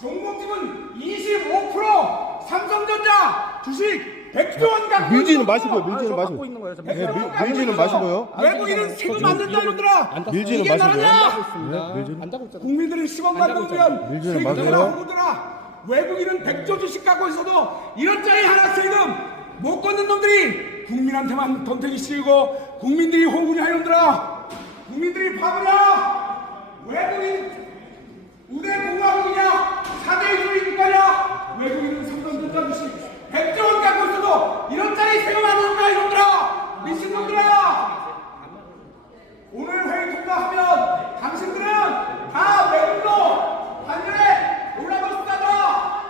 종목집은 25% 삼성전자 주식 100조 원 갖고 밀지는. 마시고요. 아, 밀지는 저 마시고. 있는 거예요. 네, 밀- 밀지는. 마시고요. 외국인은 세금 안 낸다 이놈들아. 밀지는 이게 마시고요. 나라냐? 밀지는 안 자고 있잖아. 국민들이 10원만 넣으면 밀지는 세금 마세요. 후보들아 외국인은 100조 주식 갖고 있어도 1원짜리 하나 세금 못 걷는 놈들이 국민한테만 덤태기 씌우고 국민들이 호구냐 이놈들아 국민들이 바보냐 외국인 우대공화국이냐 사대주의 국가냐 외국인은 삼성전자 주식 100조 원 갖고 있어도 1원짜리 세금 안 넣는다 이놈들아 미친놈들아 오늘 회의 통과하면 당신들은 다 외국으로 반열에 올라갔다가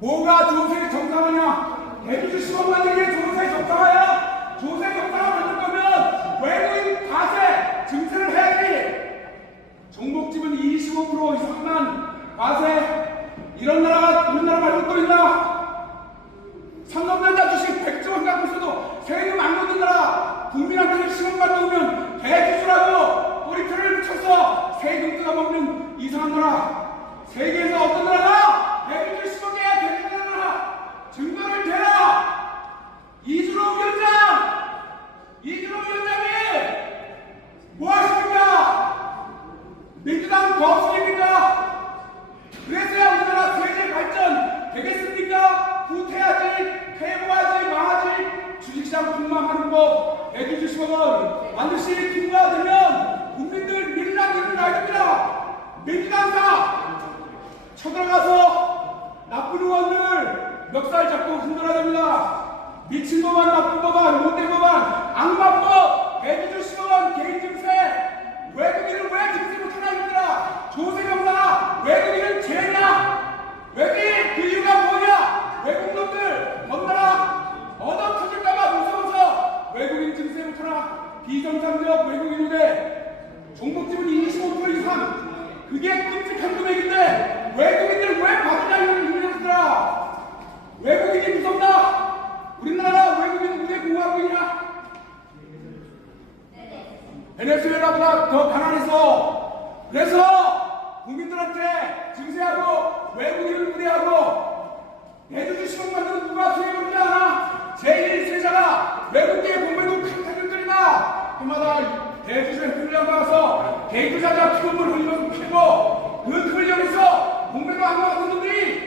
뭐가 조세 정상화냐? 대주주 10억 만들기에 조세 정상화야? 조세 정상화 만들 거면 외국인 과세 증세를 해야지. 종목집은 25% 이상만 과세 이런 나라가 우리나라 말고 또 있나? 삼성전자 주식 100조 원 갖고 있어도 세금 안 걷는 나라 국민한테 10원만 넣으면 대주주라고 꼬리표를 붙여서 세금 뜯어먹는 이상한 나라 세계에서 어떤 나라가 대주주 10억이야 대주주 나라 증거를 대라 이준호 위원장 이준호 위원장이 뭐 하십니까 민주당 거수입니까 그래서야 우리나라 세계 발전 되겠습니까? 후퇴하지, 퇴보하지, 망하지, 주식시장 분망하는 법, 대주주 10억원 반드시 통과되면 국민들 밀락이 일어나야 됩니다. 민주당사 쳐들어가서 나쁜 의원들 멱살 잡고 흔들어야 됩니다. 미친 법안, 나쁜 법안, 못된 법안, 악마법, 비정상적 외국인 우대 종목집은 25% 이상. 그게 끔찍한 금액인데 외국인들 왜 받으냐 이런 이놈들아 외국인이 무섭다 우리나라 외국인 우대 공화국이냐? 베네수엘라보다 더 가난해서. 그래서 국민들한테 증세하고 외국인을 우대하고 대주주 10억 만드는 누가 수행 대주주의 훈련 받아서 대주자자 피눈물 흘리면서 피고 그 훈련에서 공매도 안 받은 놈들이